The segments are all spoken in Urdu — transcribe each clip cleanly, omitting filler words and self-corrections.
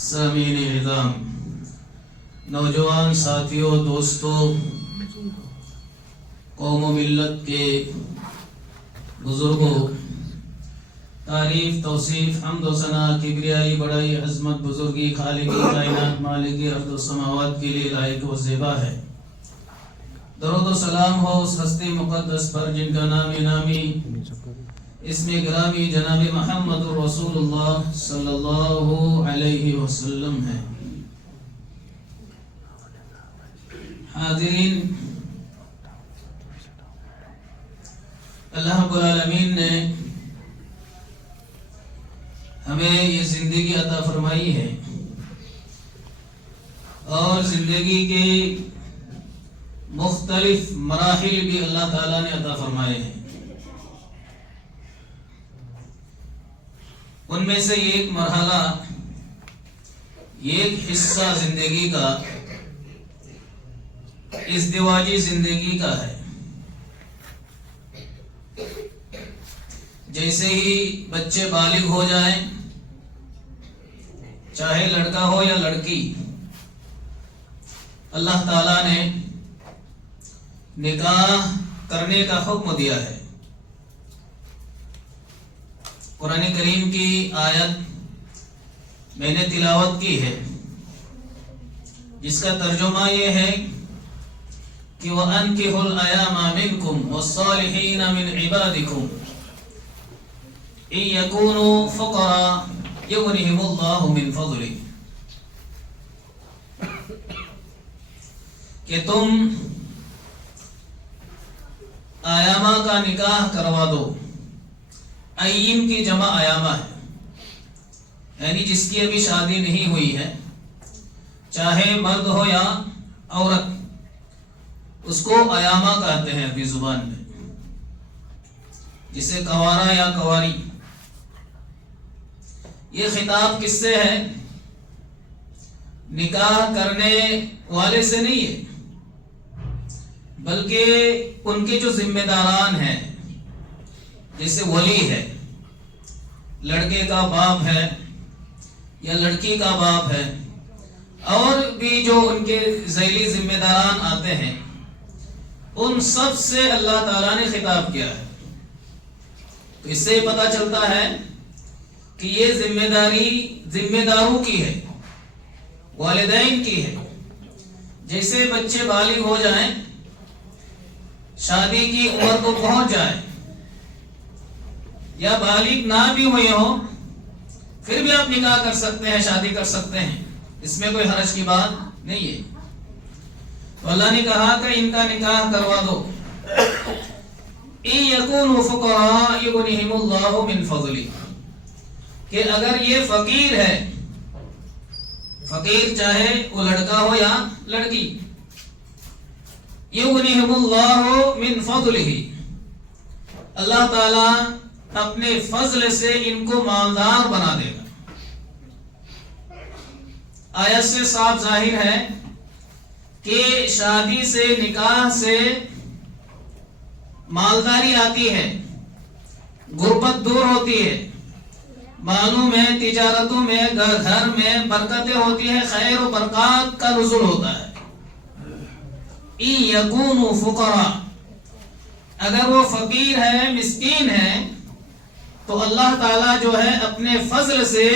سامعین اعظام، نوجوان ساتھیوں، دوستوں، قوم و ملت کے بزرگوں، تعریف، توصیف، حمد و ثنا، کبریائی، بڑائی، عظمت، بزرگی خالقی کائنات مالک ارض و سماوات کے لیے لائق و زیبا ہے۔ درود و سلام ہو اس ہستی مقدس پر جن کا نام نامی اسم گرامی جناب محمد رسول اللہ صلی اللہ علیہ وسلم ہے۔ حاضرین، اللہ رب العالمین نے ہمیں یہ زندگی عطا فرمائی ہے اور زندگی کے مختلف مراحل بھی اللہ تعالیٰ نے عطا فرمائے ہیں۔ ان میں سے ایک مرحلہ، ایک حصہ زندگی کا ازدواجی زندگی کا ہے۔ جیسے ہی بچے بالغ ہو جائیں، چاہے لڑکا ہو یا لڑکی، اللہ تعالیٰ نے نکاح کرنے کا حکم دیا ہے۔ قرآن کریم کی آیت میں نے تلاوت کی ہے، جس کا ترجمہ یہ ہے کہ وَأَنكِحُوا الْأَيَامَ مِنكُمْ وَالصَّالِحِينَ مِنْ عِبَادِكُمْ إِن يَكُونُوا فُقَرَاءَ يُغْنِهِمُ اللَّهُ مِنْ فَضْلِهِ، کہ تم آیامہ کا نکاح کروا دو۔ ایم کی جمع آیامہ ہے، یعنی جس کی ابھی شادی نہیں ہوئی ہے، چاہے مرد ہو یا عورت، اس کو ایامہ کہتے ہیں عربی زبان میں، جسے کوارا یا کواری۔ یہ خطاب کس سے ہے؟ نکاح کرنے والے سے نہیں ہے، بلکہ ان کے جو ذمہ داران ہیں، جیسے ولی ہے، لڑکے کا باپ ہے یا لڑکی کا باپ ہے، اور بھی جو ان کے ذیلی ذمہ داران آتے ہیں، ان سب سے اللہ تعالیٰ نے خطاب کیا ہے۔ تو اس سے پتہ چلتا ہے کہ یہ ذمہ داری ذمہ داروں کی ہے، والدین کی ہے۔ جیسے بچے بالغ ہو جائیں، شادی کی عمر کو پہنچ جائے، یا بالغ نہ بھی ہوئے ہوں، پھر بھی آپ نکاح کر سکتے ہیں، شادی کر سکتے ہیں، اس میں کوئی حرج کی بات نہیں ہے۔ تو اللہ نے کہا کہ ان کا نکاح کروا دو۔ إِن يَكُونُوا فُقَرَاءَ يُغْنِهِمُ اللَّهُ مِنْ فَضْلِهِ، کہ اگر یہ فقیر ہے، فقیر چاہے وہ لڑکا ہو یا لڑکی، يُغْنِهِمُ اللَّهُ مِنْ فَضْلِهِ، اللہ تعالیٰ اپنے فضل سے ان کو مالدار بنا دے گا۔ آیت سے صاف ظاہر ہے کہ شادی سے، نکاح سے مالداری آتی ہے، غربت دور ہوتی ہے، مالوں میں، تجارتوں میں، گھر میں برکتیں ہوتی ہیں، خیر و برکات کا نزول ہوتا ہے۔ إِن يَكُونُوا فُقَرَاءَ، اگر وہ فقیر ہے، مسکین ہے، تو اللہ تعالیٰ جو ہے اپنے فضل سے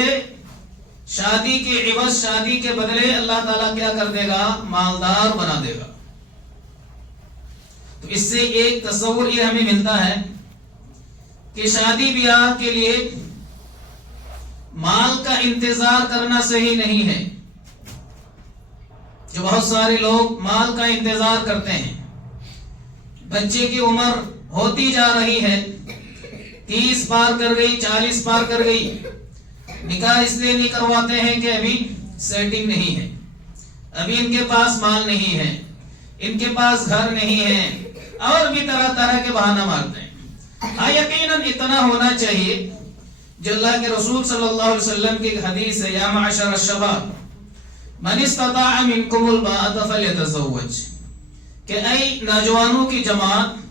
شادی کے عوض، شادی کے بدلے اللہ تعالیٰ کیا کر دے گا؟ مالدار بنا دے گا۔ تو اس سے ایک تصور یہ ہمیں ملتا ہے کہ شادی بیاہ کے لیے مال کا انتظار کرنا صحیح نہیں ہے۔ جو بہت سارے لوگ مال کا انتظار کرتے ہیں، بچے کی عمر ہوتی جا رہی ہے، 30 پار کر گئی، 40 پار کر گئی، نکاح اس لیے نہیں کرواتے ہیں کہ ابھی سیٹنگ نہیں ہے، ابھی ان کے پاس مال نہیں ہے، ان کے پاس گھر نہیں ہے، اور بھی طرح طرح کے بہانہ مارتے ہیں۔ ہاں، یقیناً اتنا ہونا چاہیے جو اللہ کے رسول صلی اللہ علیہ وسلم کی حدیث ہے، یا معشر الشباب من استطاع منکم الباءۃ فلیتزوج، کہ اے نوجوانوں کی جماعت،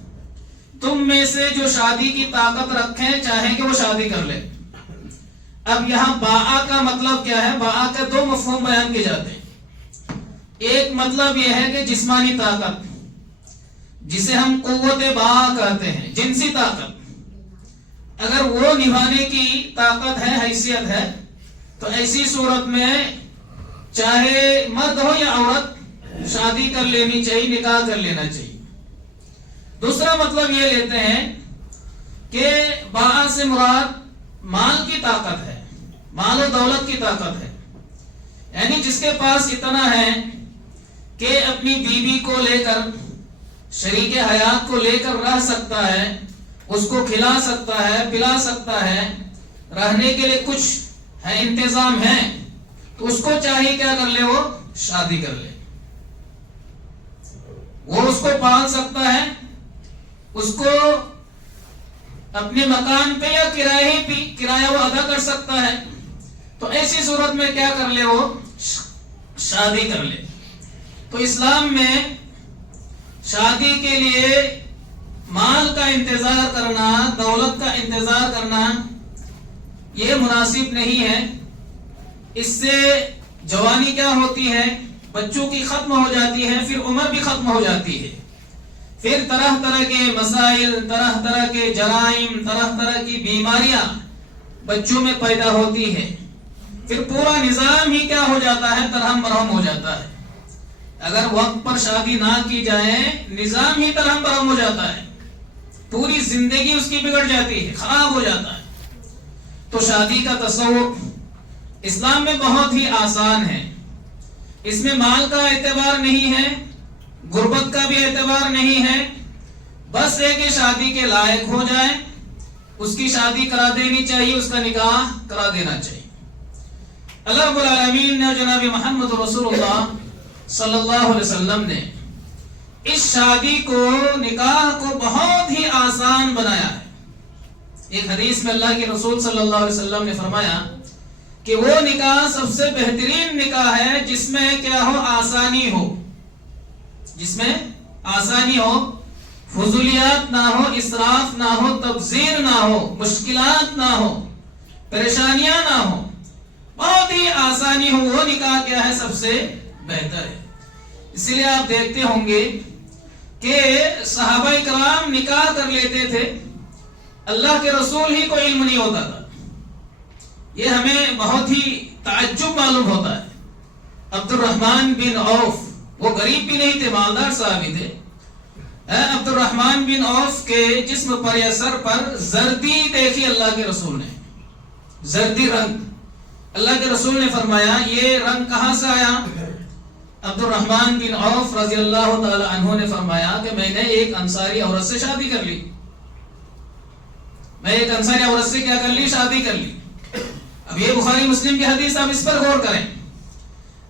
تم میں سے جو شادی کی طاقت رکھیں چاہیں کہ وہ شادی کر لے۔ اب یہاں باآ کا مطلب کیا ہے؟ باآ کا دو مفہوم بیان کیے جاتے ہیں. ایک مطلب یہ ہے کہ جسمانی طاقت، جسے ہم قوت باآ کہتے ہیں، جنسی طاقت، اگر وہ نبھانے کی طاقت ہے، حیثیت ہے، تو ایسی صورت میں چاہے مرد ہو یا عورت شادی کر لینی چاہیے، نکاح کر لینا چاہیے. دوسرا مطلب یہ لیتے ہیں کہ باآ سے مراد مال کی طاقت ہے، مال و دولت کی طاقت ہے، یعنی جس کے پاس اتنا ہے کہ اپنی بیوی کو لے کر، شریک حیات کو لے کر رہ سکتا ہے، اس کو کھلا سکتا ہے، پلا سکتا ہے، رہنے کے لیے کچھ ہے، انتظام ہے، تو اس کو چاہیے کیا کر لے؟ وہ شادی کر لے. وہ اس کو پال سکتا ہے، اس کو اپنے مکان پہ یا کرایہ وہ ادا کر سکتا ہے، تو ایسی صورت میں کیا کر لے؟ وہ شادی کر لے. تو اسلام میں شادی کے لیے مال کا انتظار کرنا، دولت کا انتظار کرنا یہ مناسب نہیں ہے. اس سے جوانی کیا ہوتی ہے؟ بچوں کی ختم ہو جاتی ہے، پھر عمر بھی ختم ہو جاتی ہے، پھر طرح طرح کے مسائل، طرح طرح کے جرائم، طرح طرح کی بیماریاں بچوں میں پیدا ہوتی ہے، پھر پورا نظام ہی کیا ہو جاتا ہے؟ ترہم برہم ہو جاتا ہے. اگر وقت پر شادی نہ کی جائے، نظام ہی ترہم برہم ہو جاتا ہے، پوری زندگی اس کی بگڑ جاتی ہے، خراب ہو جاتا ہے. تو شادی کا تصور اسلام میں بہت ہی آسان ہے. اس میں مال کا اعتبار نہیں ہے، غربت کا بھی اعتبار نہیں ہے، بس ہے کہ شادی کے لائق ہو جائے، اس کی شادی کرا دینی چاہیے، اس کا نکاح کرا دینا چاہیے. اللہ رب العالمین نے، جناب محمد رسول اللہ صلی اللہ علیہ وسلم نے اس شادی کو، نکاح کو بہت ہی آسان بنایا ہے. ایک حدیث میں اللہ کے رسول صلی اللہ علیہ وسلم نے فرمایا کہ وہ نکاح سب سے بہترین نکاح ہے جس میں کیا ہو؟ آسانی ہو، جس میں آسانی ہو، فضولیات نہ ہو، اسراف نہ ہو، تبذیر نہ ہو، مشکلات نہ ہو، پریشانیاں نہ ہو، بہت ہی آسانی ہو. وہ نکاح کیا ہے؟ سب سے بہتر ہے. اس لیے آپ دیکھتے ہوں گے کہ صحابہ کرام نکاح کر لیتے تھے، اللہ کے رسول ہی کو علم نہیں ہوتا تھا. یہ ہمیں بہت ہی تعجب معلوم ہوتا ہے. عبد الرحمن بن عوف، وہ غریب بھی نہیں تھے، مالدار صحابی تھے. عبد الرحمن بن عوف کے جسم پر یا سر پر زردی دیکھی اللہ کے رسول نے، زردی رنگ. اللہ کے رسول نے فرمایا یہ رنگ کہاں سے آیا؟ عبد الرحمن بن عوف رضی اللہ تعالی عنہ نے فرمایا کہ میں نے ایک انصاری عورت سے شادی کر لی. میں ایک انصاری عورت سے کیا کر لی؟ شادی کر لی. اب یہ بخاری مسلم کی حدیث، آپ اس پر غور کریں.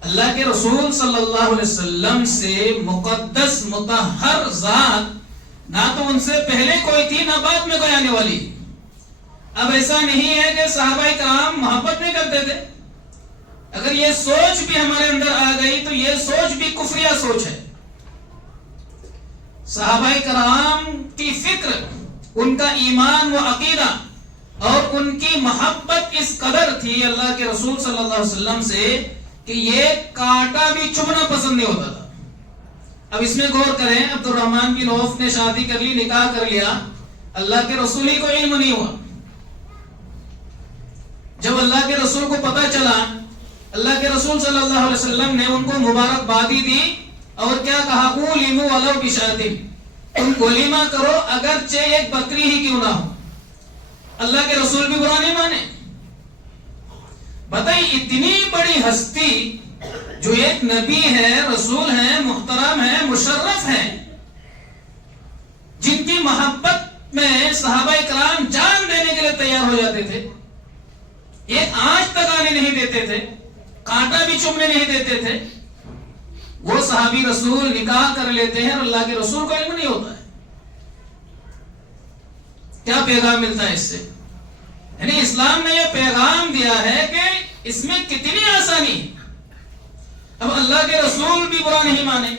اللہ کے رسول صلی اللہ علیہ وسلم سے مقدس مطہر ذات، نہ تو ان سے پہلے کوئی تھی، نہ بعد میں کوئی آنے والی. اب ایسا نہیں ہے کہ صحابہ کرام محبت نہیں کرتے تھے. اگر یہ سوچ بھی ہمارے اندر آ گئی تو یہ سوچ بھی کفریہ سوچ ہے. صحابہ کرام کی فکر، ان کا ایمان و عقیدہ اور ان کی محبت اس قدر تھی اللہ کے رسول صلی اللہ علیہ وسلم سے کہ یہ کانٹا بھی چبھنا پسند نہیں ہوتا تھا. اب اس میں غور کریں، عبد الرحمن بن عوف نے شادی کر لی، نکاح کر لیا، اللہ کے رسول ہی کو علم نہیں ہوا. جب اللہ کے رسول کو پتہ چلا، اللہ کے رسول صلی اللہ علیہ وسلم نے ان کو مبارکبادی دی اور کیا کہا؟ اولیمو ولو بشاتن، تم ولیمہ کرو اگرچہ ایک بکری ہی کیوں نہ ہو. اللہ کے رسول بھی برا نہیں مانے. بتائیے اتنی بڑی ہستی جو ایک نبی ہے، رسول ہے، محترم ہے، مشرف ہے، جن کی محبت میں صحابہ کرام جان دینے کے لیے تیار ہو جاتے تھے، ایک آنچ تک آنے نہیں دیتے تھے، کانٹا بھی چومنے نہیں دیتے تھے، وہ صحابی رسول نکاح کر لیتے ہیں اور اللہ کے رسول کو علم نہیں ہوتا ہے. کیا پیغام ملتا ہے اس سے؟ یعنی اسلام نے یہ پیغام دیا ہے کہ اس میں کتنی آسانی. اب اللہ کے رسول بھی برا نہیں مانے.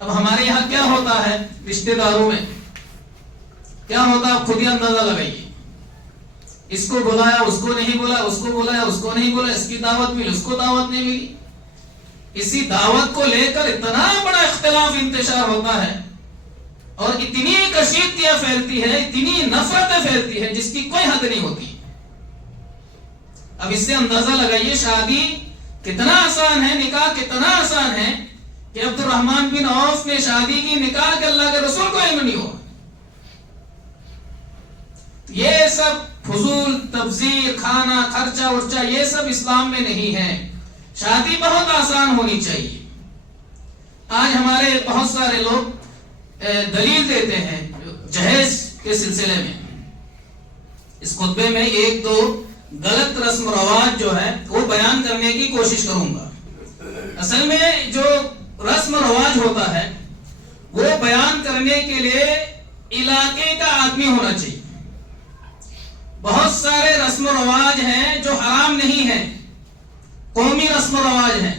اب ہمارے یہاں کیا ہوتا ہے رشتہ داروں میں، کیا ہوتا ہے آپ خود ہی اندازہ لگائیے. اس کو بلایا اس کو نہیں بولا، اس کو بلایا اس کو نہیں بولا، اس کی دعوت ملی اس کو دعوت نہیں ملی. اسی دعوت کو لے کر اتنا بڑا اختلاف انتشار ہوتا ہے اور اتنی کشیدگیاں پھیلتی ہے، اتنی نفرتیں پھیلتی ہے جس کی کوئی حد نہیں ہوتی. اب اس سے اندازہ لگائیے شادی کتنا آسان ہے، نکاح کتنا آسان ہے کہ عبد الرحمن بن عوف نے شادی کی، نکاح کے اللہ کے رسول کو علم نہیں ہوا. یہ سب فضول تبذیر، کھانا خرچہ ورچہ، یہ سب اسلام میں نہیں ہے. شادی بہت آسان ہونی چاہیے. آج ہمارے بہت سارے لوگ دلیل دیتے ہیں جہیز کے سلسلے میں. اس خطبے میں ایک دو غلط رسم و رواج جو ہے وہ بیان کرنے کی کوشش کروں گا. اصل میں جو رسم و رواج ہوتا ہے وہ بیان کرنے کے لیے علاقے کا آدمی ہونا چاہیے. بہت سارے رسم و رواج ہیں جو حرام نہیں ہیں، قومی رسم و رواج ہیں.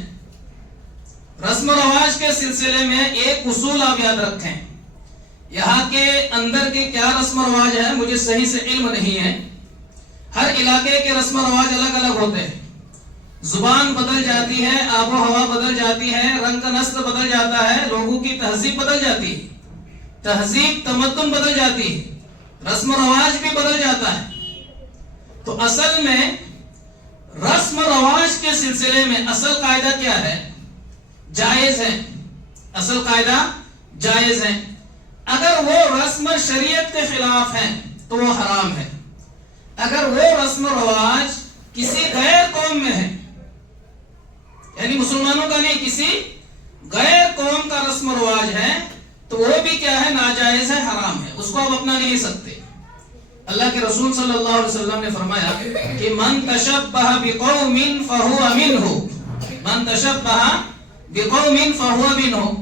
رسم و رواج کے سلسلے میں ایک اصول آپ یاد رکھیں. یہاں کے اندر کے کیا رسم و رواج ہے مجھے صحیح سے علم نہیں ہے. ہر علاقے کے رسم و رواج الگ الگ ہوتے ہیں. زبان بدل جاتی ہے، آب و ہوا بدل جاتی ہے، رنگ نسل بدل جاتا ہے، لوگوں کی تہذیب بدل جاتی ہے، تہذیب تمدن بدل جاتی ہے، رسم و رواج بھی بدل جاتا ہے. تو اصل میں رسم و رواج کے سلسلے میں اصل قاعدہ کیا ہے؟ جائز ہے. اصل قاعدہ جائز ہے. اگر وہ رسم شریعت کے خلاف ہے تو وہ حرام ہے. اگر وہ رسم و رواج کسی غیر قوم میں ہے، یعنی مسلمانوں کا نہیں، کسی غیر قوم کا رسم و رواج ہے تو وہ بھی کیا ہے؟ ناجائز ہے، حرام ہے. اس کو آپ اپنا نہیں سکتے. اللہ کے رسول صلی اللہ علیہ وسلم نے فرمایا کہ من تشبہ بقوم فہو منہ، من تشبہ بقوم فہو منہ،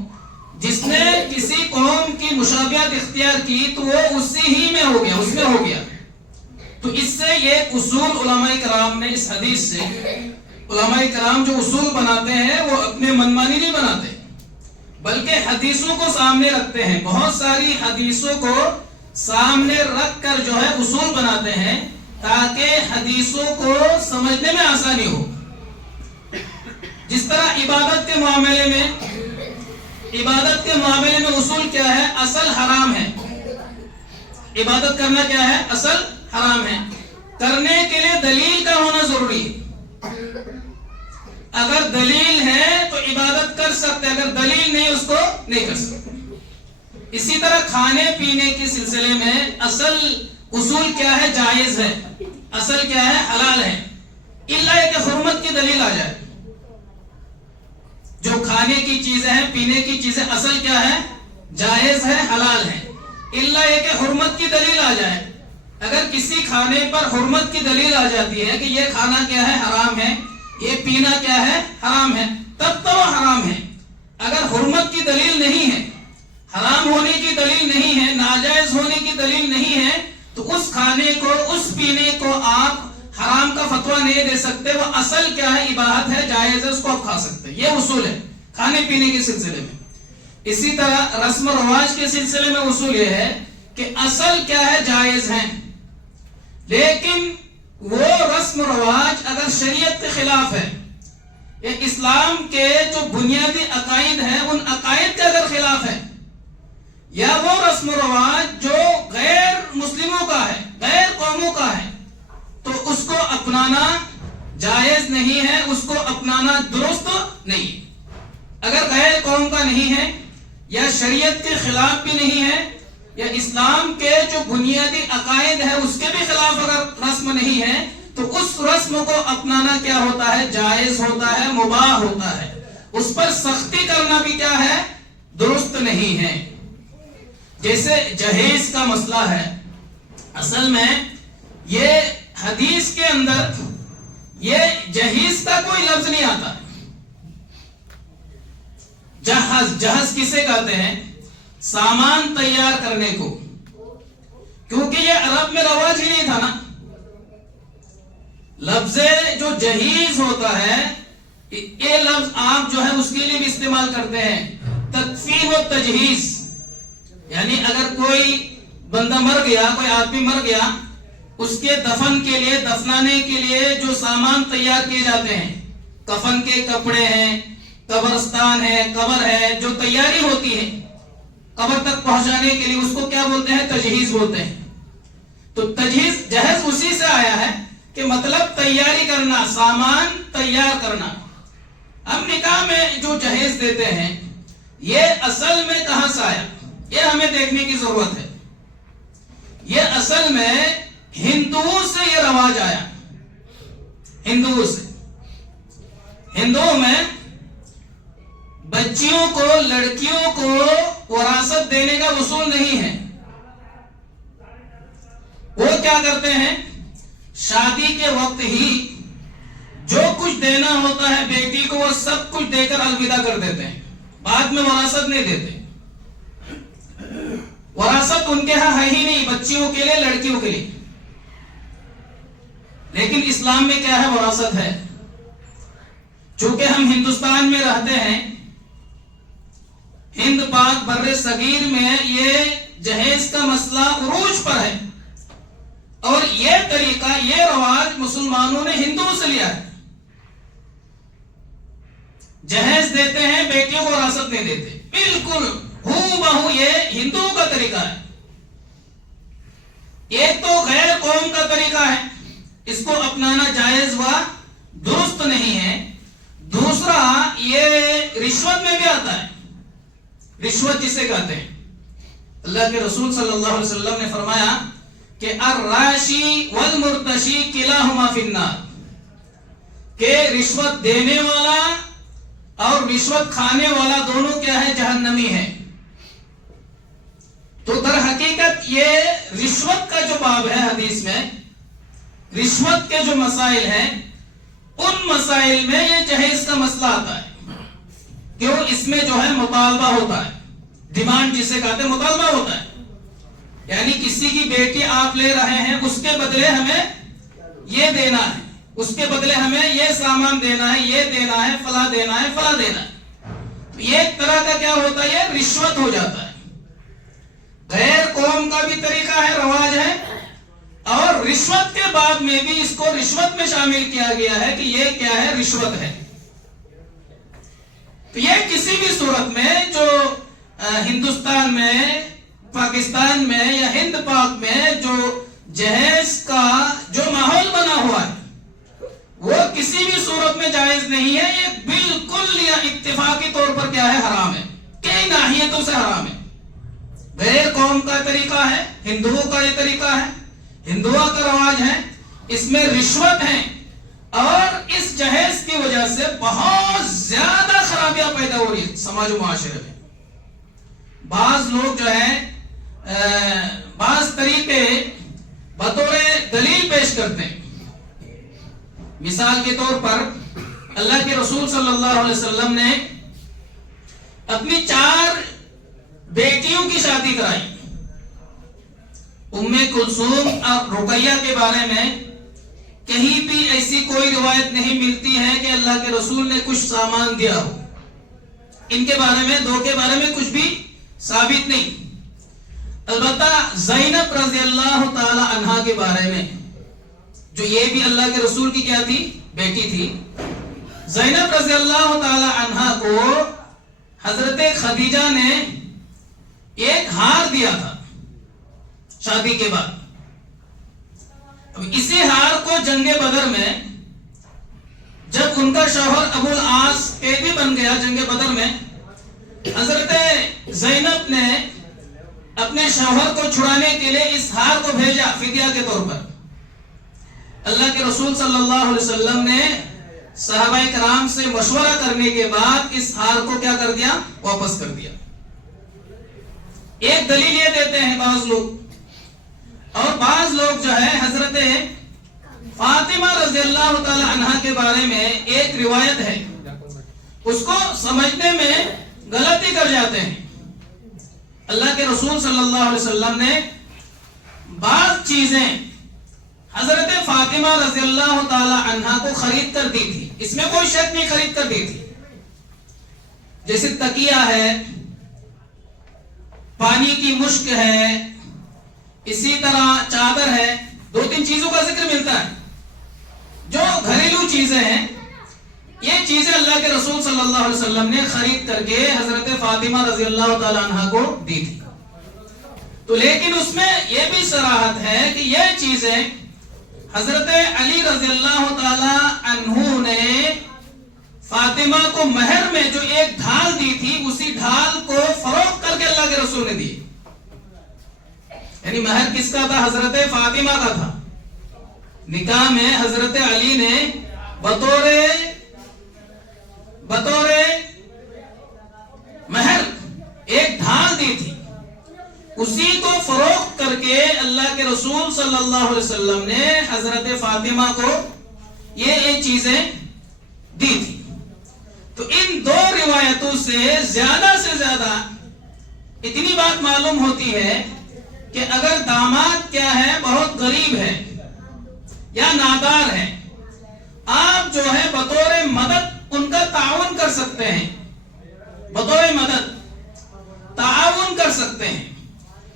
جس نے کسی قوم کی مشابہت اختیار کی تو وہ اسی ہی میں ہو گیا، اس میں ہو گیا. تو اس سے یہ اصول علماء کرام نے اس حدیث سے، علماء کرام جو اصول بناتے ہیں وہ اپنے منمانی نہیں بناتے بلکہ حدیثوں کو سامنے رکھتے ہیں. بہت ساری حدیثوں کو سامنے رکھ کر جو ہے اصول بناتے ہیں تاکہ حدیثوں کو سمجھنے میں آسانی ہو. جس طرح عبادت کے معاملے میں اصول کیا ہے؟ اصل حرام ہے. عبادت کرنا کیا ہے؟ اصل حرام ہے. کرنے کے لیے دلیل کا ہونا ضروری ہے. اگر دلیل ہے تو عبادت کر سکتے، اگر دلیل نہیں اس کو نہیں کر سکتے. اسی طرح کھانے پینے کے سلسلے میں اصل اصول کیا ہے؟ جائز ہے. اصل کیا ہے؟ حلال ہے. الا یہ کہ حرمت کی دلیل آ جائے. جو کھانے کی چیزیں ہیں، پینے کی چیزیں، اصل کیا ہے؟ جائز ہے، حلال ہے. الا یہ کہ حرمت کی دلیل آ جائے. اگر کسی کھانے پر حرمت کی دلیل آ جاتی ہے کہ یہ کھانا کیا ہے؟ حرام ہے، یہ پینا کیا ہے؟ حرام ہے، تب تو وہ حرام ہے. اگر حرمت کی دلیل نہیں ہے، حرام ہونے کی دلیل نہیں ہے، ناجائز ہونے کی دلیل نہیں ہے تو اس کھانے کو، اس پینے کو آپ حرام کا فتویٰ نہیں دے سکتے. وہ اصل کیا ہے؟ اباحت ہے، جائز ہے، اس کو آپ کھا سکتے. یہ اصول ہے کھانے پینے کے سلسلے میں. اسی طرح رسم و رواج کے سلسلے میں اصول یہ ہے کہ اصل کیا ہے؟ جائز ہیں. لیکن وہ رسم و رواج اگر شریعت کے خلاف ہے، یا اسلام کے جو بنیادی عقائد ہیں ان عقائد کے اگر خلاف ہے، یا وہ رسم و رواج جو غیر مسلموں کا ہے، غیر قوموں کا ہے، تو اس کو اپنانا جائز نہیں ہے، اس کو اپنانا درست نہیں. اگر غیر قوم کا نہیں ہے، یا شریعت کے خلاف بھی نہیں ہے، یا اسلام کے جو بنیادی عقائد ہے اس کے بھی خلاف اگر رسم نہیں ہے تو اس رسم کو اپنانا کیا ہوتا ہے؟ جائز ہوتا ہے، مباح ہوتا ہے. اس پر سختی کرنا بھی کیا ہے؟ درست نہیں ہے. جیسے جہیز کا مسئلہ ہے، اصل میں یہ حدیث کے اندر یہ جہیز کا کوئی لفظ نہیں آتا. جہاز کسے کہتے ہیں؟ سامان تیار کرنے کو، کیونکہ یہ عرب میں رواج ہی نہیں تھا نا. لفظ جو جہیز ہوتا ہے یہ لفظ آپ جو ہے اس کے لیے بھی استعمال کرتے ہیں، تکفیر و تجہیز. یعنی اگر کوئی بندہ مر گیا، کوئی آدمی مر گیا، اس کے دفن کے لیے، دفنانے کے لیے جو سامان تیار کیے جاتے ہیں، کفن کے کپڑے ہیں، قبرستان ہے، قبر ہے، جو تیاری ہوتی ہے قبر تک پہنچانے کے لیے، اس کو کیا بولتے ہیں؟ تجہیز بولتے ہیں۔ تو تجہیز، جہیز اسی سے آیا ہے کہ مطلب تیاری کرنا، سامان تیار کرنا۔ ہم نکاح میں جو جہیز دیتے ہیں یہ اصل میں کہاں سے آیا، یہ ہمیں دیکھنے کی ضرورت ہے۔ یہ اصل میں ہندوؤں سے یہ رواج آیا، ہندوؤں سے۔ ہندوؤں میں بچیوں کو، لڑکیوں کو وراثت دینے کا اصول نہیں ہے۔ وہ کیا کرتے ہیں؟ شادی کے وقت ہی جو کچھ دینا ہوتا ہے بیٹی کو وہ سب کچھ دے کر الوداع کر دیتے ہیں، بعد میں وراثت نہیں دیتے۔ وراثت ان کے ہاں ہے ہی نہیں، بچیوں کے لیے، لڑکیوں کے لیے۔ لیکن اسلام میں کیا ہے؟ وراثت ہے۔ چونکہ ہم ہندوستان میں رہتے ہیں، ہند پاک بر صغیر میں یہ جہیز کا مسئلہ عروج پر ہے، اور یہ طریقہ، یہ رواج مسلمانوں نے ہندوؤں سے لیا ہے۔ جہیز دیتے ہیں، بیٹیوں کو وراثت نہیں دیتے، بالکل ہو بہو یہ ہندوؤں کا طریقہ ہے۔ ایک تو غیر قوم کا طریقہ ہے، اس کو اپنانا جائز و درست نہیں ہے۔ دوسرا یہ رشوت میں بھی آتا ہے، رشوت جسے کہتے ہیں۔ اللہ کے رسول صلی اللہ علیہ وسلم نے فرمایا کہ الراشی والمرتشی کلاہما فی النار، کہ رشوت دینے والا اور رشوت کھانے والا دونوں کیا ہے؟ جہنمی ہے۔ تو در حقیقت یہ رشوت کا جو باب ہے حدیث میں، رشوت کے جو مسائل ہیں، ان مسائل میں یہ جہیز کا مسئلہ آتا ہے۔ کیوں؟ اس میں جو ہے مطالبہ ہوتا ہے، ڈیمانڈ جسے کہتے ہیں، مطالبہ ہوتا ہے۔ یعنی کسی کی بیٹی آپ لے رہے ہیں، اس کے بدلے ہمیں یہ دینا ہے، اس کے بدلے ہمیں یہ سامان دینا ہے، یہ دینا ہے، فلاں دینا ہے، فلاں دینا ہے۔ یہ ایک طرح کا کیا ہوتا ہے؟ یہ رشوت ہو جاتا ہے۔ غیر قوم کا بھی طریقہ ہے، رواج ہے، اور رشوت کے بعد میں بھی اس کو رشوت میں شامل کیا گیا ہے کہ یہ کیا ہے؟ رشوت ہے۔ تو یہ کسی بھی صورت میں جو ہندوستان میں، پاکستان میں یا ہند پاک میں جو جہیز کا جو ماحول بنا ہوا ہے وہ کسی بھی صورت میں جائز نہیں ہے۔ یہ بالکل یا اتفاقی طور پر کیا ہے؟ حرام ہے، کئی ناحیتوں سے حرام ہے۔ غیر قوم کا طریقہ ہے، ہندوؤں کا یہ طریقہ ہے، ہندوؤں کا رواج ہے، اس میں رشوت ہے، اور اس جہیز کی وجہ سے بہت زیادہ خرابیاں پیدا ہو رہی ہے سماج و معاشرے میں۔ بعض لوگ جو ہے بعض طریقے بطور دلیل پیش کرتے ہیں۔ مثال کے طور پر اللہ کے رسول صلی اللہ علیہ وسلم نے اپنی 4 بیٹیوں کی شادی کرائی۔ ام کلثوم اور رقیہ کے بارے میں کہیں بھی ایسی کوئی روایت نہیں ملتی ہے کہ اللہ کے رسول نے کچھ سامان دیا ہو۔ ان کے بارے میں، 2 کے بارے میں کچھ بھی ثابت نہیں۔ البتہ زینب رضی اللہ تعالی عنہا کے بارے میں، جو یہ بھی اللہ کے رسول کی کیا تھی؟ بیٹی تھی۔ زینب رضی اللہ تعالی عنہا کو حضرت خدیجہ نے ایک ہار دیا تھا شادی کے بعد۔ اب اسی ہار کو جنگ بدر میں جب ان کا شوہر ابو العاص قیدی بن گیا جنگ بدر میں، حضرت زینب نے اپنے شوہر کو چھڑانے کے لیے اس ہار کو بھیجا فدیہ کے طور پر۔ اللہ کے رسول صلی اللہ علیہ وسلم نے صحابہ کرام سے مشورہ کرنے کے بعد اس ہار کو کیا کر دیا؟ واپس کر دیا۔ ایک دلیل یہ دیتے ہیں بعض لوگ، اور بعض لوگ جو ہے حضرت فاطمہ رضی اللہ تعالی عنہا کے بارے میں ایک روایت ہے، اس کو سمجھنے میں غلطی کر جاتے ہیں۔ اللہ کے رسول صلی اللہ علیہ وسلم نے بعض چیزیں حضرت فاطمہ رضی اللہ تعالی عنہا کو خرید کر دی تھی، اس میں کوئی شک نہیں، خرید کر دی تھی۔ جیسے تکیہ ہے، پانی کی مشک ہے، اسی طرح چادر ہے، دو تین چیزوں کا ذکر ملتا ہے جو گھریلو چیزیں ہیں. یہ چیزیں اللہ کے رسول صلی اللہ علیہ وسلم نے خرید کر کے حضرت فاطمہ رضی اللہ تعالی عنہ کو دی تھی. تو لیکن اس میں یہ بھی صراحت ہے کہ یہ چیزیں حضرت علی رضی اللہ تعالی عنہ نے فاطمہ کو مہر میں جو ایک ڈھال دی تھی اسی ڈھال کو فروخت کر کے اللہ کے رسول نے دی. یعنی مہر کس کا تھا؟ حضرت فاطمہ کا تھا. نکاح میں حضرت علی نے بطور مہر ایک ڈھال دی تھی, اسی کو فروخت کر کے اللہ کے رسول صلی اللہ علیہ وسلم نے حضرت فاطمہ کو یہ چیزیں دی تھی. تو ان دو روایتوں سے زیادہ اتنی بات معلوم ہوتی ہے کہ اگر داماد کیا ہے بہت غریب ہے یا نادار ہے, آپ جو ہے بطور مدد ان کا تعاون کر سکتے ہیں, بطور مدد تعاون کر سکتے ہیں.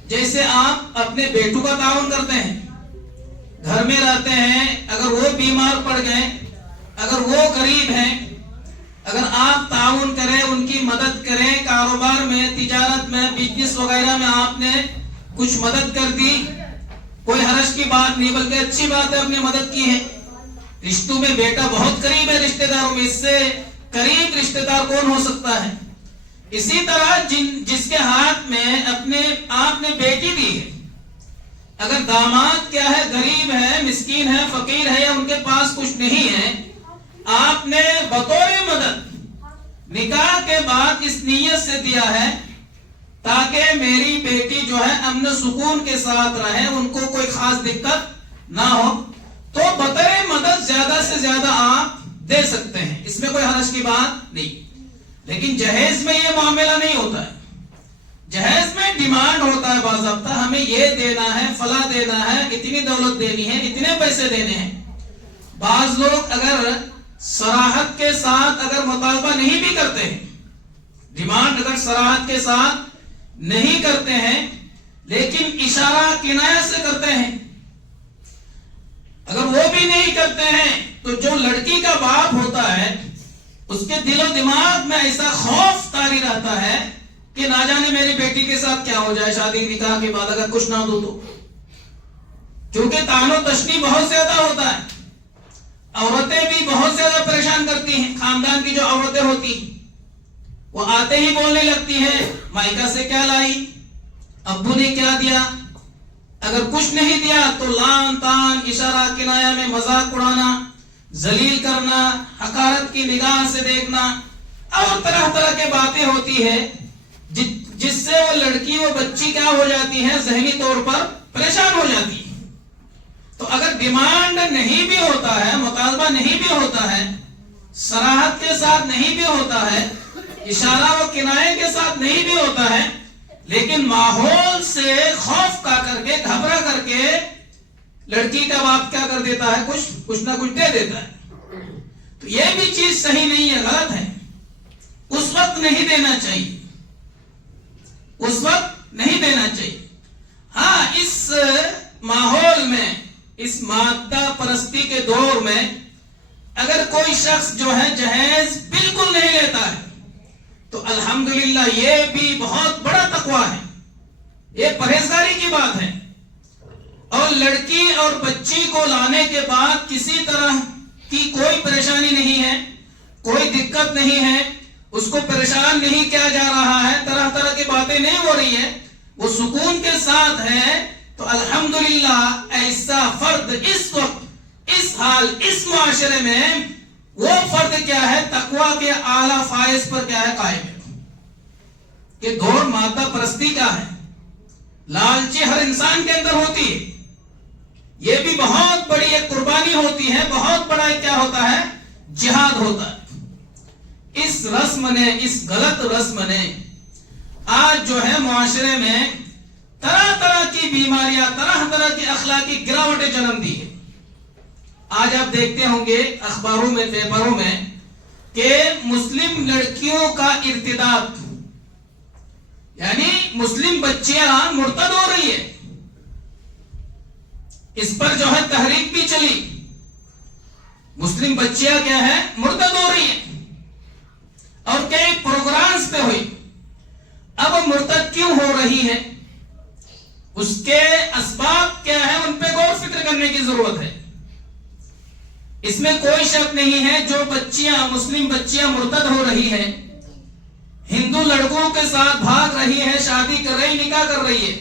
جیسے آپ اپنے بیٹوں کا تعاون کرتے ہیں, گھر میں رہتے ہیں, اگر وہ بیمار پڑ گئے, اگر وہ غریب ہیں, اگر آپ تعاون کریں, ان کی مدد کریں, کاروبار میں, تجارت میں, بزنس وغیرہ میں آپ نے کچھ مدد کر دی, کوئی حرج کی بات نہیں بلکہ اچھی بات ہے, اپنے مدد کی ہے. رشتوں میں بیٹا بہت قریب ہے, رشتہ داروں میں اس سے قریب رشتہ دار کون ہو سکتا ہے. اسی طرح جس کے ہاتھ میں آپ نے بیٹی دی ہے, اگر داماد کیا ہے غریب ہے, مسکین ہے, فقیر ہے, یا ان کے پاس کچھ نہیں ہے, آپ نے بطور مدد نکاح کے بعد اس نیت سے دیا ہے تاکہ میری بیٹی جو ہے امن سکون کے ساتھ رہے, ان کو کوئی خاص دقت نہ ہو, تو بطور مدد زیادہ سے زیادہ آپ دے سکتے ہیں, اس میں کوئی حرج کی بات نہیں. لیکن جہیز میں یہ معاملہ نہیں ہوتا ہے. جہیز میں ڈیمانڈ ہوتا ہے باضابطہ, ہمیں یہ دینا ہے, فلاں دینا ہے, اتنی دولت دینی ہے, اتنے پیسے دینے ہیں. بعض لوگ اگر صراحت کے ساتھ اگر مطالبہ نہیں بھی کرتے ہیں, ڈیمانڈ اگر صراحت کے ساتھ نہیں کرتے ہیں لیکن اشارہ کنایہ سے کرتے ہیں, اگر وہ بھی نہیں کرتے ہیں تو جو لڑکی کا باپ ہوتا ہے اس کے دل و دماغ میں ایسا خوف طاری رہتا ہے کہ نہ جانے میری بیٹی کے ساتھ کیا ہو جائے شادی نکاح کے بعد اگر کچھ نہ دو تو. کیونکہ تان و تشنی بہت زیادہ ہوتا ہے, عورتیں بھی بہت زیادہ پریشان کرتی ہیں. خاندان کی جو عورتیں ہوتی ہیں وہ آتے ہی بولنے لگتی ہیں مائکہ سے کیا لائی, ابو نے کیا دیا, اگر کچھ نہیں دیا تو لان تان, اشارہ کنایہ میں مذاق اڑانا, ذلیل کرنا, حقارت کی نگاہ سے دیکھنا, اور طرح طرح کی باتیں ہوتی ہے جس سے وہ لڑکی وہ بچی کیا ہو جاتی ہے, ذہنی طور پر پریشان ہو جاتی ہے. تو اگر ڈیمانڈ نہیں بھی ہوتا ہے, مطالبہ نہیں بھی ہوتا ہے, صراحت کے ساتھ نہیں بھی ہوتا ہے, اشارہ و کنایے کے ساتھ نہیں بھی ہوتا ہے, لیکن ماحول سے خوف کا کر کے, گھبرا کر کے لڑکی کا باپ کیا کر دیتا ہے, کچھ نہ کچھ دے دیتا ہے, تو یہ بھی چیز صحیح نہیں ہے, غلط ہے. اس وقت نہیں دینا چاہیے, اس وقت نہیں دینا چاہیے. ہاں, اس ماحول میں, اس مادہ پرستی کے دور میں اگر کوئی شخص جو ہے جہیز بالکل نہیں لیتا ہے تو الحمدللہ یہ بھی بہت بڑا تقویٰ ہے, یہ پرہیزگاری کی بات ہے. اور لڑکی اور بچی کو لانے کے بعد کسی طرح کی کوئی پریشانی نہیں ہے, کوئی دقت نہیں ہے, اس کو پریشان نہیں کیا جا رہا ہے, طرح طرح کی باتیں نہیں ہو رہی ہیں, وہ سکون کے ساتھ ہے, تو الحمدللہ ایسا فرد اس وقت, اس حال, اس معاشرے میں وہ فرد کیا ہے, تقویٰ کے اعلیٰ فائز پر کیا ہے, قائم ہے. کہ دور مادہ پرستی کا ہے, لالچی ہر انسان کے اندر ہوتی ہے, یہ بھی بہت بڑی ایک قربانی ہوتی ہے, بہت بڑا کیا ہوتا ہے, جہاد ہوتا ہے. اس رسم نے, اس غلط رسم نے آج جو ہے معاشرے میں طرح طرح کی بیماریاں, طرح طرح کی اخلاقی گراوٹیں جنم دی ہے. آج آپ دیکھتے ہوں گے اخباروں میں, پیپروں میں کہ مسلم لڑکیوں کا ارتداد, یعنی مسلم بچیاں مرتد ہو رہی ہے. اس پر جو ہے تحریک بھی چلی، مسلم بچیاں کیا ہے مرتد ہو رہی ہیں، اور کئی پروگرامز پہ ہوئی۔ اب وہ مرتد کیوں ہو رہی ہے، اس کے اسباب کیا ہے، ان پہ غور فکر کرنے کی ضرورت ہے۔ اس میں کوئی شک نہیں ہے، جو بچیاں مسلم بچیاں مرتد ہو رہی ہیں، ہندو لڑکوں کے ساتھ بھاگ رہی ہے، شادی کر رہی، نکاح کر رہی ہے،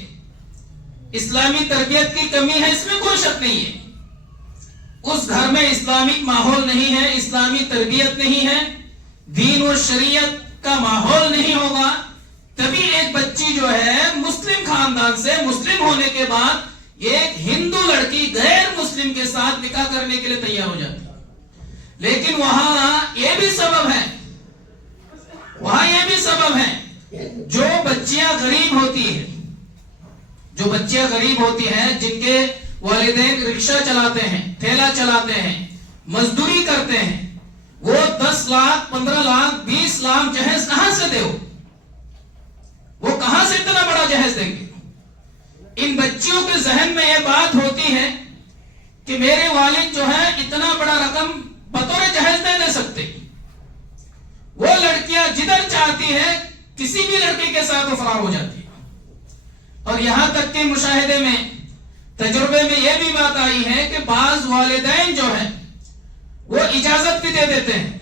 اسلامی تربیت کی کمی ہے، اس میں کوئی شک نہیں ہے۔ اس گھر میں اسلامک ماحول نہیں ہے، اسلامی تربیت نہیں ہے، دین و شریعت کا ماحول نہیں ہوگا، تبھی ایک بچی جو ہے مسلم خاندان سے مسلم ہونے کے بعد ایک ہندو لڑکی غیر مسلم کے ساتھ نکاح کرنے کے لیے تیار ہو جاتی ہے۔ لیکن وہاں یہ بھی سبب ہے، وہاں یہ بھی سبب ہے، جو بچیاں غریب ہوتی ہیں، جو بچیاں غریب ہوتی ہیں، جن کے والدین رکشہ چلاتے ہیں، ٹھیلا چلاتے ہیں، مزدوری کرتے ہیں، وہ 10 لاکھ 15 لاکھ 20 لاکھ جہیز کہاں سے دے، وہ کہاں سے اتنا بڑا جہیز دیں گے؟ ان بچیوں کے ذہن میں یہ بات ہوتی ہے کہ میرے والد جو ہے اتنا بڑا رقم بطور جہیز نہیں دے سکتے۔ وہ لڑکیاں جدھر چاہتی ہے کسی بھی لڑکے کے ساتھ وہ فرار ہو جاتی ہے، اور یہاں تک کہ مشاہدے میں، تجربے میں یہ بھی بات آئی ہے کہ بعض والدین جو ہے وہ اجازت بھی دے دیتے ہیں،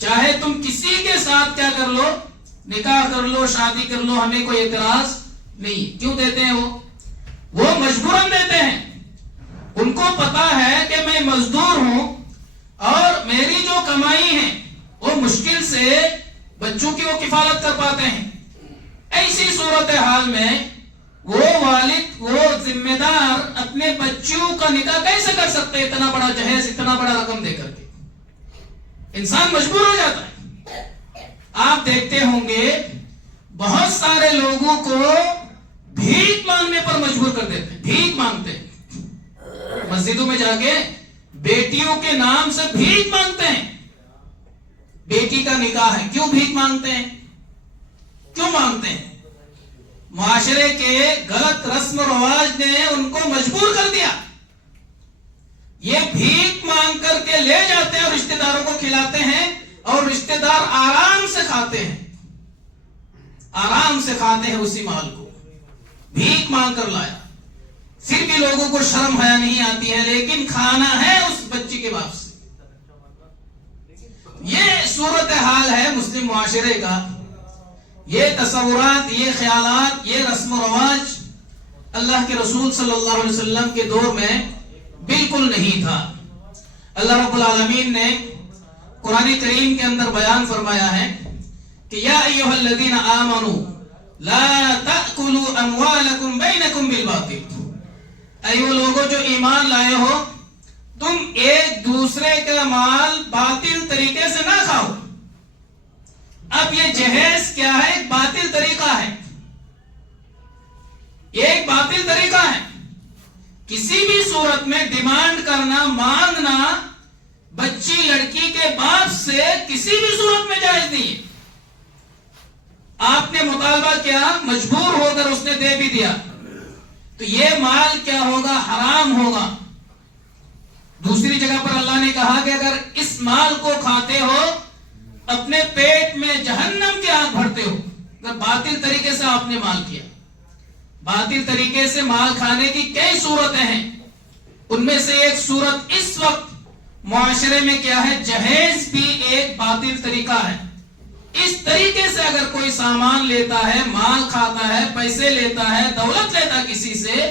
چاہے تم کسی کے ساتھ کیا کر لو، نکاح کر لو، شادی کر لو، ہمیں کوئی اعتراض نہیں۔ کیوں دیتے ہیں؟ وہ مجبوراً دیتے ہیں، ان کو پتا ہے کہ میں مزدور ہوں اور میری جو کمائی ہے وہ مشکل سے بچوں کی وہ کفالت کر پاتے ہیں۔ ایسی صورتحال میں وہ والد، وہ ذمہ دار اپنے بچوں کا نکاح کیسے کر سکتے، اتنا بڑا جہیز، اتنا بڑا رقم دے کر کے؟ انسان مجبور ہو جاتا ہے۔ آپ دیکھتے ہوں گے بہت سارے لوگوں کو بھیک مانگنے پر مجبور کر دیتے ہیں، بھیک مانگتے ہیں، مسجدوں میں جا کے بیٹیوں کے نام سے بھیک مانگتے ہیں۔ بیٹی کا نکاح ہے، کیوں بھیک مانگتے ہیں؟ کیوں مانگتے ہیں؟ معاشرے کے غلط رسم و رواج نے ان کو مجبور کر دیا۔ یہ بھیک مانگ کر کے لے جاتے ہیں اور رشتہ داروں کو کھلاتے ہیں، اور رشتہ دار آرام سے کھاتے ہیں، آرام سے کھاتے ہیں اسی مال کو، بھیک مانگ کر لایا۔ پھر بھی لوگوں کو شرم حیا نہیں آتی ہے، لیکن کھانا ہے اس بچی کے باپ سے۔ یہ صورتحال ہے مسلم معاشرے کا۔ یہ تصورات، یہ خیالات، یہ رسم و رواج اللہ کے رسول صلی اللہ علیہ وسلم کے دور میں بالکل نہیں تھا۔ اللہ رب العالمین نے قرآن کریم کے اندر بیان فرمایا ہے کہ یا ایھا الذین آمنوا لا تأکلوا اموالکم بینکم بالباطل، اے وہ لوگوں جو ایمان لائے ہو، تم ایک دوسرے کا مال باطل طریقے سے نہ کھاؤ۔ اب یہ جہیز کیا ہے؟ ایک باطل طریقہ ہے، ایک باطل طریقہ ہے۔ کسی بھی صورت میں ڈیمانڈ کرنا، مانگنا بچی لڑکی کے باپ سے کسی بھی صورت میں جائز نہیں ہے۔ آپ نے مطالبہ کیا، مجبور ہو کر اس نے دے بھی دیا، تو یہ مال کیا ہوگا؟ حرام ہوگا۔ دوسری جگہ پر اللہ نے کہا کہ اگر اس مال کو کھاتے ہو اپنے پیٹ میں جہنم کی آگ بھرتے ہو۔ اگر باطل طریقے سے آپ نے مال کیا، باطل طریقے سے مال کھانے کی کئی صورتیں ہیں، ان میں سے ایک صورت اس وقت معاشرے میں کیا ہے؟ جہیز بھی ایک باطل طریقہ ہے۔ اس طریقے سے اگر کوئی سامان لیتا ہے، مال کھاتا ہے، پیسے لیتا ہے، دولت لیتا کسی سے،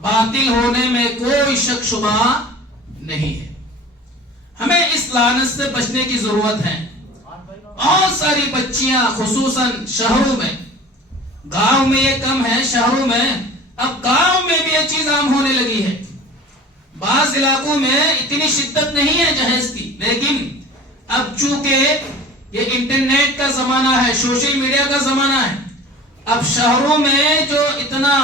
باطل ہونے میں کوئی شک شبہ نہیں ہے۔ ہمیں اس لعنت سے بچنے کی ضرورت ہے۔ بہت ساری بچیاں خصوصاً شہروں میں، گاؤں میں یہ کم ہے، شہروں میں اب گاؤں میں بھی یہ چیز عام ہونے لگی ہے۔ بعض علاقوں میں اتنی شدت نہیں ہے جہیز کی، لیکن اب چونکہ یہ انٹرنیٹ کا زمانہ ہے، سوشل میڈیا کا زمانہ ہے، اب شہروں میں جو اتنا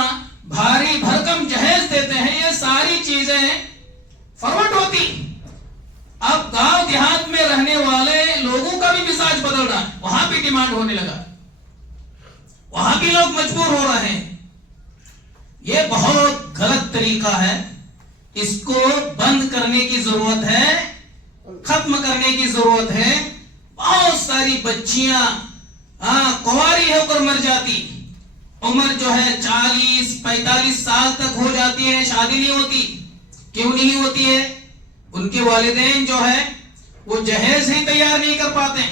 بھاری بھرکم جہیز دیتے ہیں، یہ ساری چیزیں فارورڈ ہوتی۔ اب گاؤں دیہات میں رہنے والے لوگوں کا بھی مزاج بدل رہا ہے، وہاں بھی ڈیمانڈ ہونے لگا، وہاں بھی لوگ مجبور ہو رہے ہیں۔ یہ بہت غلط طریقہ ہے، اس کو بند کرنے کی ضرورت ہے, ختم کرنے کی ضرورت ہے. بہت ساری بچیاں کنواری ہو کر مر جاتی, عمر جو ہے 40-45 سال تک ہو جاتی ہے, شادی نہیں ہوتی. کیوں نہیں ہوتی ہے؟ ان کے والدین جو ہے وہ جہیز ہی تیار نہیں کر پاتے.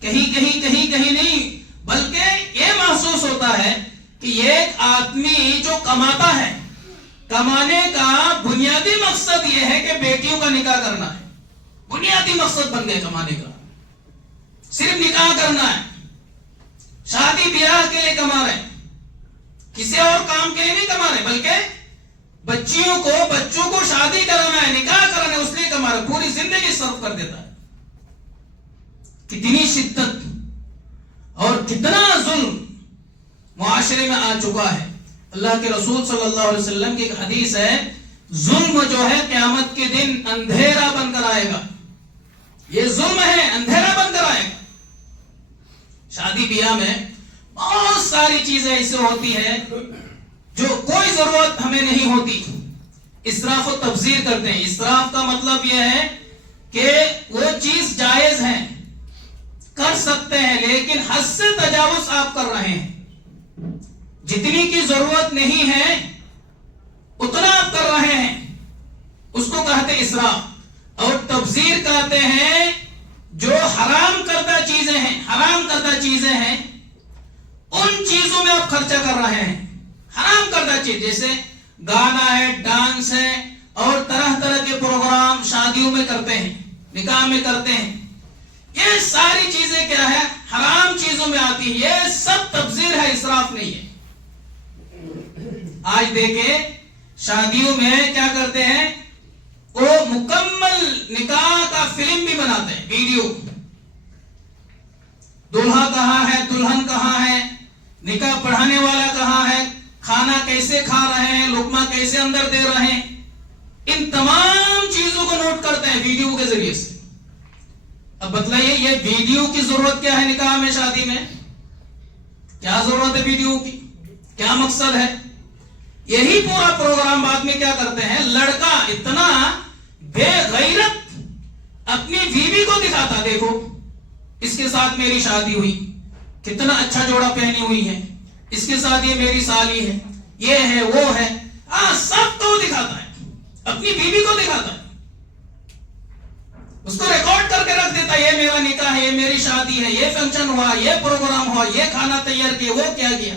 کہیں نہیں, بلکہ یہ محسوس ہوتا ہے کہ ایک آدمی جو کماتا ہے, کمانے کا بنیادی مقصد یہ ہے کہ بیٹیوں کا نکاح کرنا ہے. بنیادی مقصد بن گئے کمانے کا, صرف نکاح کرنا ہے. شادی بیاہ کے لیے کما رہے ہیں, کسی اور کام کے لیے نہیں کما رہے, بلکہ بچوں کو شادی کرانا ہے, نکاح کرانا ہے, اس لیے کما رہے. پوری زندگی صرف کر دیتا ہے. کتنی شدت اور کتنا ظلم معاشرے میں آ چکا ہے. اللہ کے رسول صلی اللہ علیہ وسلم کی ایک حدیث ہے, ظلم جو ہے قیامت کے دن اندھیرا بن کر آئے گا. یہ ظلم ہے, اندھیرا بن کر آئے گا. شادی بیاہ میں بہت ساری چیزیں ایسے ہوتی ہے جو کوئی ضرورت ہمیں نہیں ہوتی. اسراف و تبذیر کرتے ہیں. اسراف کا مطلب یہ ہے کہ وہ چیز جائز ہے, کر سکتے ہیں, لیکن حد سے تجاوز آپ کر رہے ہیں. جتنی کی ضرورت نہیں ہے اتنا آپ کر رہے ہیں, اس کو کہتے ہیں اسراف. اور تبذیر کہتے ہیں جو حرام کردہ چیزیں ہیں ان چیزوں میں آپ خرچہ کر رہے ہیں. حرام کردہ چیز جیسے گانا ہے, ڈانس ہے, اور طرح طرح کے پروگرام شادیوں میں کرتے ہیں, نکاح میں کرتے ہیں. یہ ساری چیزیں کیا ہے؟ حرام چیزوں میں آتی ہے. یہ سب تبذیر ہے, اسراف نہیں ہے. آج دیکھیں شادیوں میں کیا کرتے ہیں, وہ مکمل نکاح کا فلم بھی بناتے ہیں, ویڈیو. دلہا کہاں ہے, دلہن کہاں ہے, نکاح پڑھانے والا کہاں ہے, کھانا کیسے کھا رہے ہیں, لقمہ کیسے اندر دے رہے ہیں. ان تمام چیزوں کو نوٹ کرتے ہیں ویڈیو کے ذریعے سے. اب بتلائیے یہ ویڈیو کی ضرورت کیا ہے نکاح میں, شادی میں کیا ضرورت ہے ویڈیو کی, کیا مقصد ہے؟ یہی پورا پروگرام بعد میں کیا کرتے ہیں, لڑکا اتنا بے غیرت اپنی بیوی کو دکھاتا, دیکھو اس کے ساتھ میری شادی ہوئی, کتنا اچھا جوڑا پہنی ہوئی ہے, اس کے ساتھ یہ میری سالی ہے, یہ ہے وہ ہے, سب کو دکھاتا ہے, اپنی بیوی کو دکھاتا ہے. اس کو ریکارڈ کر کے رکھ دیتا ہے, یہ میرا نکاح ہے, یہ میری شادی ہے, یہ فنکشن ہوا, یہ پروگرام ہوا, یہ کھانا تیار کیا, وہ کیا گیا.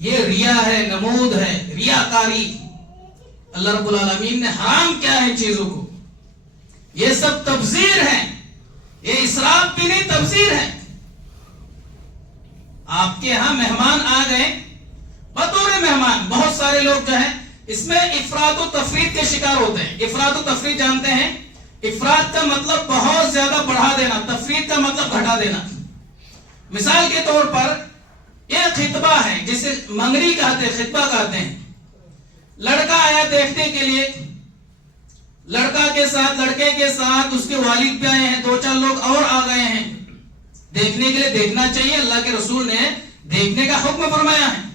یہ ریا ہے, نمود ہے, ریاکاری. اللہ رب العالمین نے حرام کیا ہے چیزوں کو. یہ سب تبذیر ہے, یہ اسراف بھی نہیں, تبذیر ہے. آپ کے ہاں مہمان آ گئے, بطور مہمان بہت سارے لوگ جو ہیں اس میں افراط و تفریط کے شکار ہوتے ہیں. افراط و تفریط جانتے ہیں؟ افراط کا مطلب بہت زیادہ بڑھا دینا, تفریط کا مطلب گھٹا دینا. مثال کے طور پر یہ خطبہ ہے, جسے منگری کہتے ہیں, خطبہ کہتے ہیں. لڑکا آیا دیکھنے کے لیے, لڑکا کے ساتھ, لڑکے کے ساتھ اس کے والد بھی آئے ہیں, 2-4 لوگ اور آ گئے ہیں دیکھنے کے لیے. دیکھنا چاہیے, اللہ کے رسول نے دیکھنے کا حکم فرمایا ہے.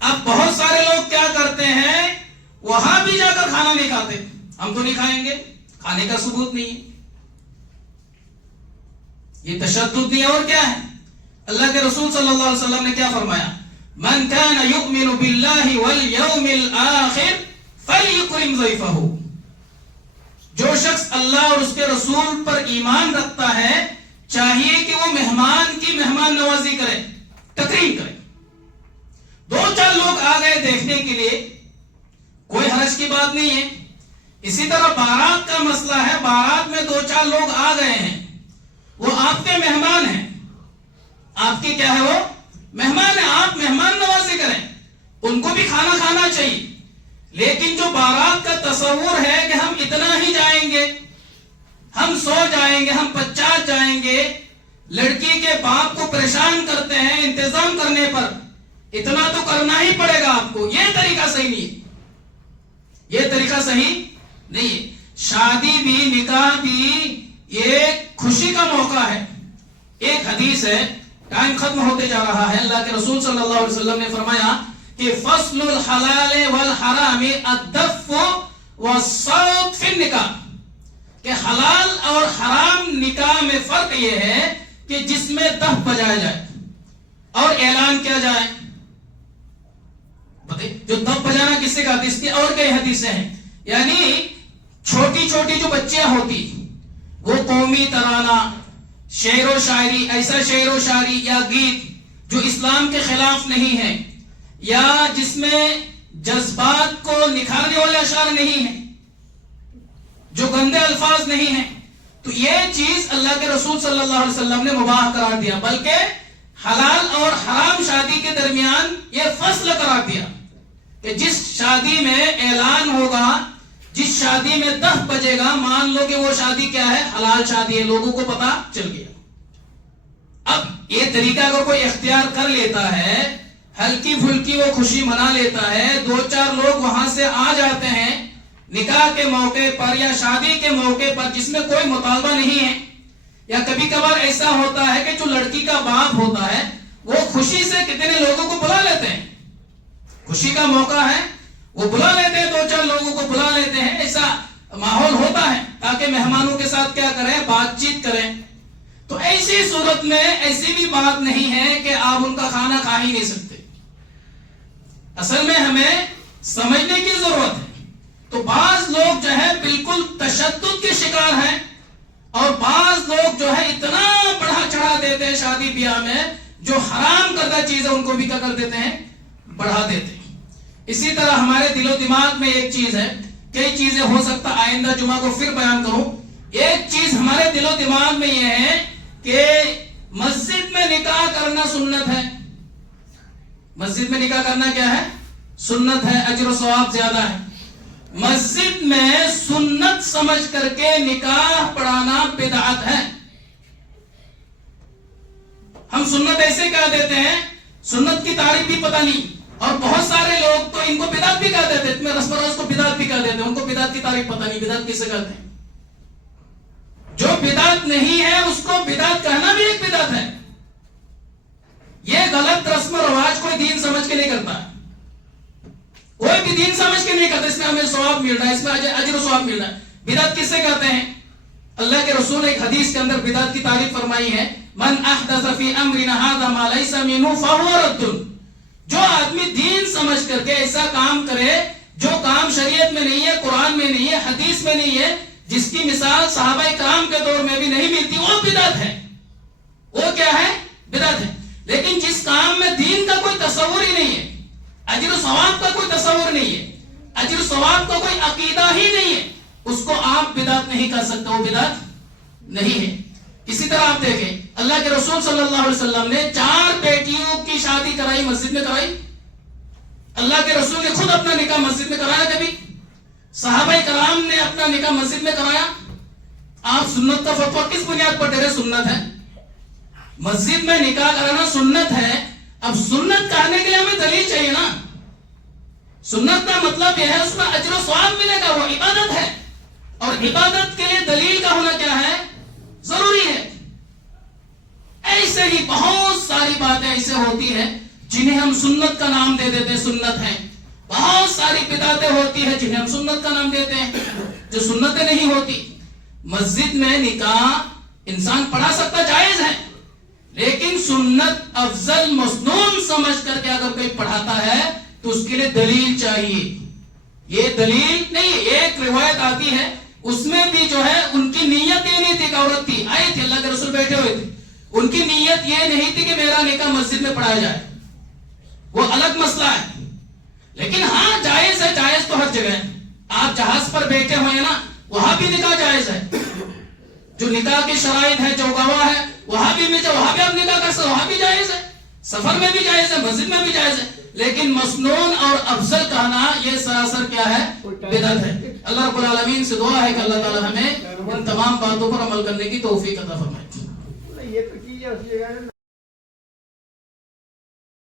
اب بہت سارے لوگ کیا کرتے ہیں, وہاں بھی جا کر کھانا نہیں کھاتے. ہم تو نہیں کھائیں گے, کھانے کا ثبوت نہیں ہے, یہ تشدد نہیں. اور کیا ہے؟ اللہ کے رسول صلی اللہ علیہ وسلم نے کیا فرمایا, من کان یؤمن باللہ والیوم الآخر فلیکرم ضیفہ. جو شخص اللہ اور اس کے رسول پر ایمان رکھتا ہے چاہیے کہ وہ مہمان کی مہمان نوازی کرے, تکریم کرے. 2-4 لوگ آ گئے دیکھنے کے لیے, کوئی حرج کی بات نہیں ہے. اسی طرح بارات کا مسئلہ ہے, بارات میں 2-4 لوگ آ گئے ہیں, وہ آپ کے مہمان ہیں, آپ کے کیا ہے, وہ مہمان ہیں. آپ مہمان نوازی کریں, ان کو بھی کھانا کھانا چاہیے. لیکن جو بارات کا تصور ہے کہ ہم اتنا ہی جائیں گے, ہم 100 جائیں گے, ہم 50 جائیں گے, لڑکی کے باپ کو پریشان کرتے ہیں انتظام کرنے پر, اتنا تو کرنا ہی پڑے گا آپ کو. یہ طریقہ صحیح نہیں ہے, یہ طریقہ صحیح نہیں ہے. شادی بھی, نکاح بھی ایک خوشی کا موقع ہے. ایک حدیث ہے, ٹائم ختم ہوتے جا رہا ہے. اللہ کے رسول صلی اللہ علیہ وسلم نے فرمایا کہ کہ فصل الحلال والحرام الدف والصوت فی النکاح، کہ حلال اور حرام نکاح میں فرق یہ ہے کہ جس میں دف بجایا جائے اور اعلان کیا جائے. جو دف بجانا کس سے کہتے ہیں؟ اس کی اور کئی حدیثیں ہیں. یعنی چھوٹی چھوٹی جو بچیاں ہوتی وہ قومی ترانہ، شعر و شاعری، ایسا شعر و شاعری یا گیت جو اسلام کے خلاف نہیں ہے یا جس میں جذبات کو نکھارنے والے اشعار نہیں ہیں، جو گندے الفاظ نہیں ہیں، تو یہ چیز اللہ کے رسول صلی اللہ علیہ وسلم نے مباح قرار دیا، بلکہ حلال اور حرام شادی کے درمیان یہ فصل قرار دیا کہ جس شادی میں اعلان ہوگا، جس شادی میں دف بجے گا، مان لو کہ وہ شادی کیا ہے؟ حلال شادی ہے، لوگوں کو پتا چل گیا. اب یہ طریقہ اگر کوئی اختیار کر لیتا ہے، ہلکی پھلکی وہ خوشی منا لیتا ہے، 2-4 لوگ وہاں سے آ جاتے ہیں نکاح کے موقع پر یا شادی کے موقع پر جس میں کوئی مطالبہ نہیں ہے، یا کبھی کبھار ایسا ہوتا ہے کہ جو لڑکی کا باپ ہوتا ہے وہ خوشی سے کتنے لوگوں کو بلا لیتے ہیں، خوشی کا موقع ہے وہ بلا لیتے ہیں، 2-4 لوگوں کو بلا لیتے ہیں، ایسا ماحول ہوتا ہے تاکہ مہمانوں کے ساتھ کیا کریں؟ بات چیت کریں. تو ایسی صورت میں ایسی بھی بات نہیں ہے کہ آپ ان کا کھانا کھا ہی نہیں سکتے. اصل میں ہمیں سمجھنے کی ضرورت ہے. تو بعض لوگ جو ہے بالکل تشدد کے شکار ہیں، اور بعض لوگ جو ہے اتنا بڑھا چڑھا دیتے ہیں شادی بیاہ میں، جو حرام کردہ چیزیں ان کو بھی کیا کر دیتے ہیں؟ بڑھا دیتے ہیں. اسی طرح ہمارے دل و دماغ میں ایک چیز ہے، کئی چیزیں ہو سکتا آئندہ جمعہ کو پھر بیان کروں. ایک چیز ہمارے دل و دماغ میں یہ ہے کہ مسجد میں نکاح کرنا سنت ہے. مسجد میں نکاح کرنا کیا ہے؟ سنت ہے، اجر و ثواب زیادہ ہے. مسجد میں سنت سمجھ کر کے نکاح پڑھانا بدعت ہے. ہم سنت ایسے کہہ دیتے ہیں، سنت کی تعریف بھی پتہ نہیں، اور بہت سارے لوگ تو ان کو بدعت بھی کہہ دیتے ہیں، رسم و رواج کو بدعت بھی کہہ دیتے ہیں، ان کو بدعت کی تعریف پتہ نہیں، بدعت کسے کہتے ہیں؟ جو بدعت نہیں ہے اس کو بدعت کہنا بھی ایک بدعت ہے. یہ غلط رسم و رواج کوئی دین سمجھ کے نہیں کرتا، کوئی بھی دین سمجھ کے نہیں کرتا اس میں ہمیں ثواب مل رہا ہے، اس میں اجر و ثواب مل رہا ہے. بدعت کس سے کہتے ہیں؟ اللہ کے رسول ایک حدیث کے اندر بدعت کی تعریف فرمائی ہے، من احدث فی امرنا ھذا ما لیس منہ فہو رد. جو آدمی دین سمجھ کر کے ایسا کام کرے جو کام شریعت میں نہیں ہے، قرآن میں نہیں ہے، حدیث میں نہیں ہے، جس کی مثال صحابہ کرام کے دور میں بھی نہیں ملتی، وہ بدعت ہے. وہ کیا ہے؟ بدعت ہے. لیکن جس کام میں دین کا کوئی تصور ہی نہیں ہے، اجر و ثواب کا کوئی تصور نہیں ہے، اجر و ثواب کا کوئی عقیدہ ہی نہیں ہے، اس کو آپ بدعت نہیں کہہ سکتے، وہ بدعت نہیں ہے. اسی طرح آپ دیکھیں اللہ کے رسول صلی اللہ علیہ وسلم نے 4 بیٹیوں کی شادی کرائی، مسجد میں کرائی. اللہ کے رسول نے خود اپنا نکاح مسجد میں کرایا، کبھی صحابہ کرام نے اپنا نکاح مسجد میں کرایا. آپ سنت کا فتویٰ کس بنیاد پر دے رہے؟ سنت ہے. مسجد میں نکاح کرانا سنت ہے. اب سنت کہنے کے لیے ہمیں دلیل چاہیے نا. سنت کا مطلب یہ ہے اس میں اجر و ثواب ملے گا، وہ عبادت ہے، اور عبادت کے لیے دلیل کا ہونا کیا ہے؟ ضروری ہے. ایسے ہی بہت ساری باتیں ایسے ہوتی ہیں جنہیں ہم سنت کا نام دے دیتے سنت ہیں. بہت ساری بدعتیں ہوتی ہیں جنہیں ہم سنت کا نام دیتے ہیں، جو سنتیں نہیں ہوتی. مسجد میں نکاح انسان پڑھا سکتا، جائز ہے، لیکن سنت افضل مسنون سمجھ کر کے اگر کوئی پڑھاتا ہے تو اس کے لیے دلیل چاہیے. یہ دلیل نہیں، ایک روایت آتی ہے اس میں بھی جو ہے ان کی نیت یہ نہیں تھی کہ عورت تھی، آئی تھی، اللہ کے رسول بیٹھے ہوئے تھے، ان کی نیت یہ نہیں تھی کہ میرا نکاح مسجد میں پڑھایا جائے، وہ الگ مسئلہ ہے. لیکن ہاں جائز ہے، جائز تو ہر جگہ ہے. آپ جہاز پر بیٹھے ہوئے نا، وہاں بھی نکاح جائز ہے. جو نکاح کی شرائط ہے، جو گواہ ہے، وہاں بھی آپ نکاح کر سکتے، وہاں بھی جائز ہے. سفر میں بھی جائز ہے، مسجد میں بھی جائز ہے. لیکن مسنون اور افضل کہنا یہ سراسر کیا ہے؟ بدعت ہے. اللہ رب العالمین سے دعا ہے کہ اللہ تعالی ہمیں ان تمام باتوں پر عمل کرنے کی توفیق عطا فرمائے.